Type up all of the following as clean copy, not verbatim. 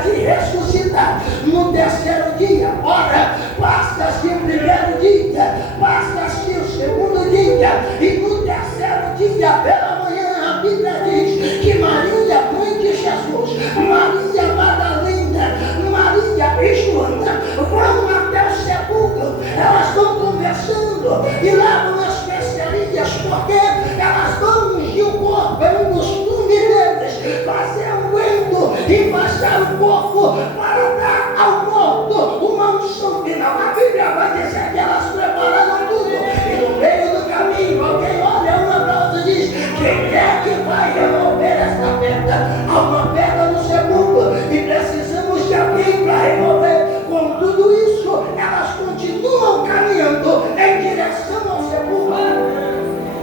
de ressuscitar no terceiro dia. Ora, passa-se o primeiro dia, passa-se o segundo dia, e no terceiro dia, pela manhã, a Bíblia diz que Maria, mãe de Jesus, Maria Madalena, Maria e Joana vão até o sepulcro. Elas estão conversando e levam as especiarias, porque elas vão ungir o corpo. É um costume deles fazer um ungüento e passar o corpo para dar ao morto uma unção final. A Bíblia vai dizer que elas prepararam tudo, e no meio do caminho alguém olha uma para outra e diz: quem é que vai remover essa pedra? Há uma pedra no sepulcro e precisamos de alguém para remover. Com tudo isso, elas continuam caminhando em direção ao sepulcro.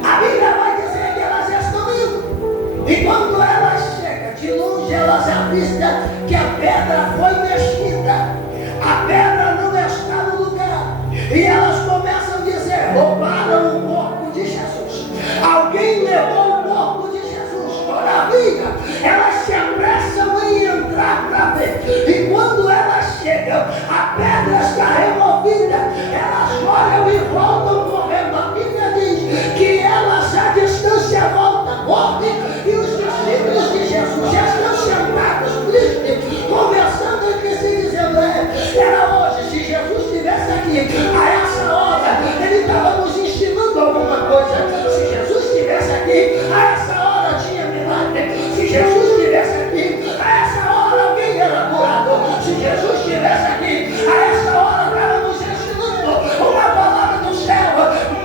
A Bíblia vai dizer que elas estão indo, e quando elas chegam, de longe elas avistam que a pedra foi mexida, a pedra não está no lugar, e elas começam a dizer: roubaram o corpo de Jesus, alguém levou o corpo de Jesus. Todavia, elas se apressam em entrar para ver, e quando elas chegam, a pedra está removida, elas olham e voltam correndo. A Bíblia diz que elas à distância voltam, correm, e os discípulos de Jesus já estão sentados, tristes, conversando entre si, dizendo: era hoje, se Jesus estivesse aqui, a essa hora, ele estava nos ensinando alguma coisa. Se Jesus estivesse aqui, a essa hora tinha milagre. Se Jesus estivesse aqui, a essa hora alguém era curado. Se Jesus estivesse aqui, a essa hora estava nos ensinando uma palavra do céu.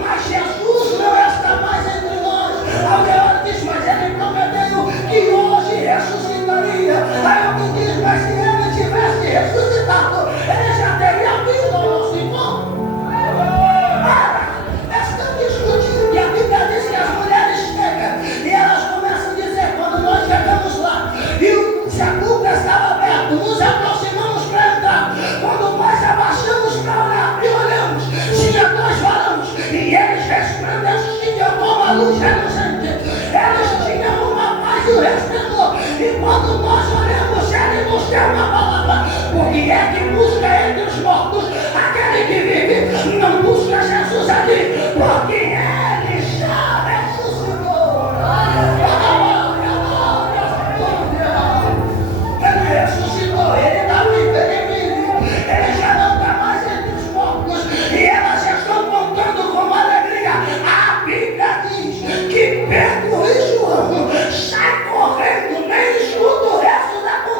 Mas Jesus não está mais entre nós. Alguém olha e diz: mas ele prometeu que hoje ressuscitaria. Aí alguém diz: mas se ele tivesse ressuscitado, ele já teria vindo ao nosso encontro. Estão discutindo, e a Bíblia diz que as mulheres chegam e elas começam a dizer: quando nós chegamos lá e o sepulcro estava aberto, nos aproximamos para entrar. Quando nós abaixamos para olhar e olhamos, tinha dois varões, e eles resplandeciam como a luz reluzente. Eles tinham uma paz e o resplendor. E quando nós olhamos, ele nos deu uma palavra: porque é que busca entre os mortos aquele que vive, não busca Jesus ali, porque ele já ressuscitou. Ele ressuscitou, ele está vivo, ele vive, ele já não está mais entre os mortos, e elas já estão contando com alegria. A Bíblia diz que Pedro e João saem correndo, nem escuta o resto da conversa.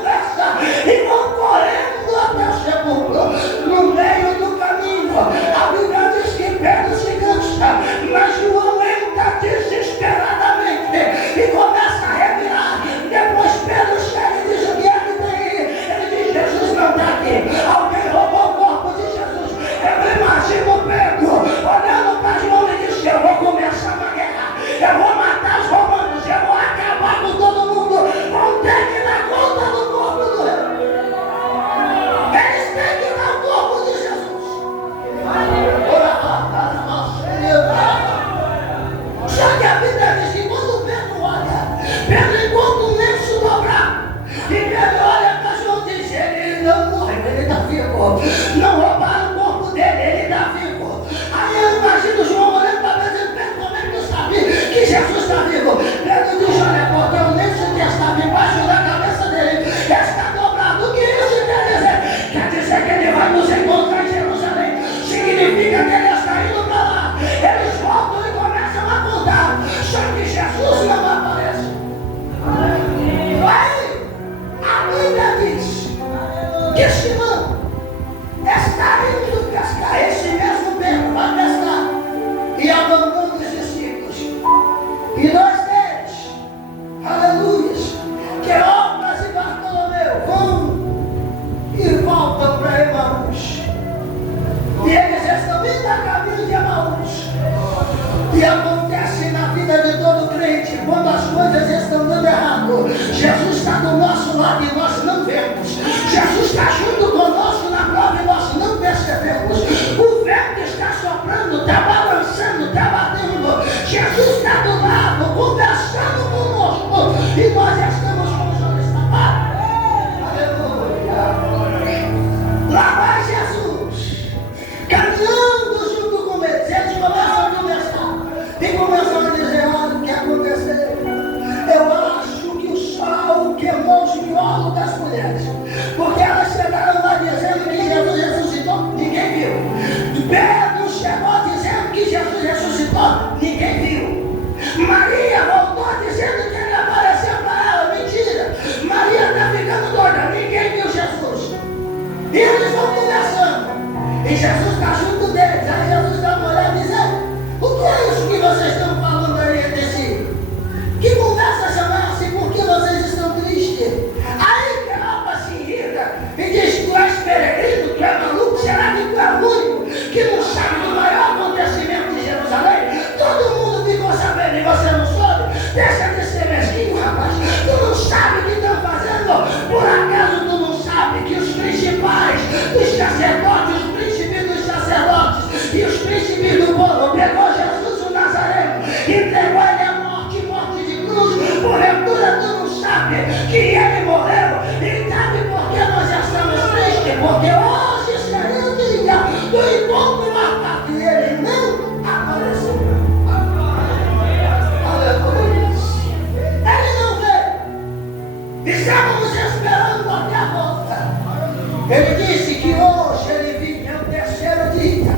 Ele disse que hoje ele vinha ao terceiro dia.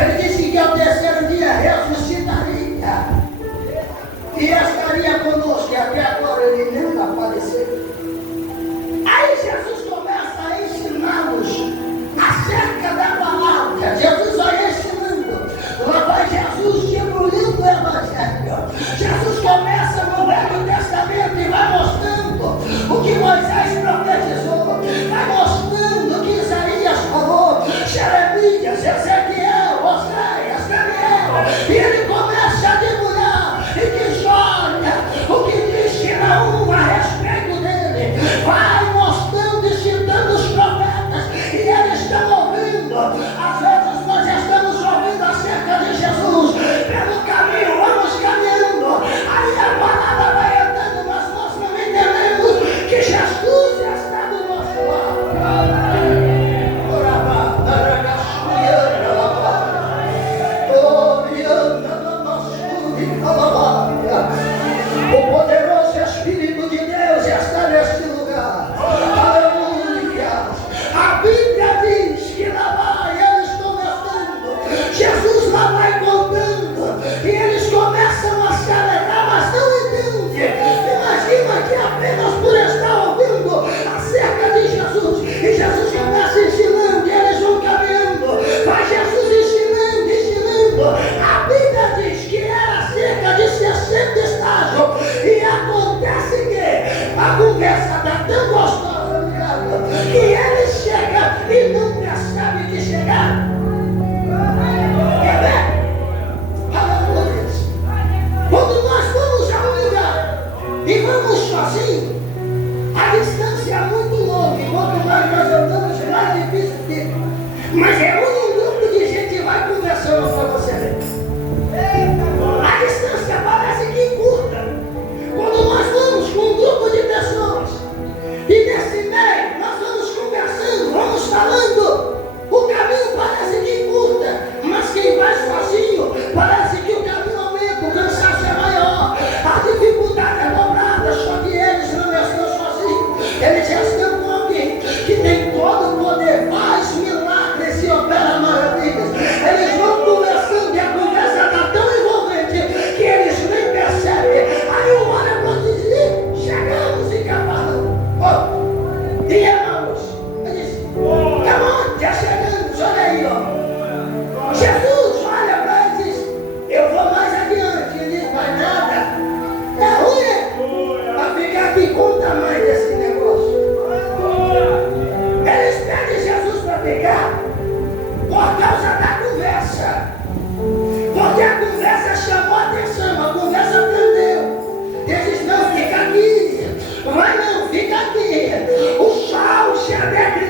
Ele disse que ao terceiro dia ressuscitaria. E estaria conosco, e até agora ele não apareceu. Aí Jesus começa a ensinar-nos acerca da palavra. Jesus vai ensinando. Lá vai Jesus distribuindo o Evangelho. Jesus começa no Velho Testamento e vai mostrando o que Moisés profetizou. Vai mostrando o que Isaías falou. Jeremias, Ezequiel, Oséias, Daniel. E ele começa a divulgar e diz: olha o que diz Naum a respeito dele. Vai mostrando e citando os profetas. E eles estão ouvindo. Às vezes nós estamos ouvindo acerca de Jesus. Pelo caminho, vamos caminhando. Aí a palavra vai andando, mas nós não entendemos que Jesus está do nosso lado. O poderoso Espírito de Deus está neste lugar. Aleluia. A Bíblia diz que lá vai eles começando. Jesus lá vai contando. E eles começam a se alegrar, mas não entendem. Imagina que apenas por estar ouvindo acerca de Jesus. E Jesus começa ensinando. E eles vão caminhando. Vai Jesus ensinando. A Bíblia diz que era cerca de 60 estágios. E acontece que a conversa está tão gostosa, amigo, que ele chega e não percebe que chegaram. Aleluia. Quando nós vamos a um lugar e vamos sozinhos, a distância é muito longa. Quanto mais nós andamos, mais difícil fica. Mas é um grupo de gente que vai conversando para você ver. A distância parece que curta. Quando nós vamos com um grupo de pessoas e nesse meio nós vamos conversando, vamos falando, o caminho parece que curta, mas quem vai sozinho parece que o caminho aumenta, o cansaço é maior, a dificuldade é dobrada. Só que eles não estão sozinhos, eles estão com alguém que tem todo o poder, faz milagres e opera maravilhas. Eles vão conversando e a conversa está tão envolvente que eles nem percebem. Aí eu olho para dizer: chegamos em Cafarnaum. E irmãos, eu disse: come on, já chegamos, olha aí, ó. Jesus olha para ele e diz: eu vou mais adiante. Ele diz: vai nada. É ruim, para ficar aqui, conta mais desse negócio. Eles pedem Jesus para ficar por causa da conversa. Porque a conversa chamou a atenção, a conversa prendeu. Ele diz: não, fica aqui. Vai não, fica aqui. O sol se adequa.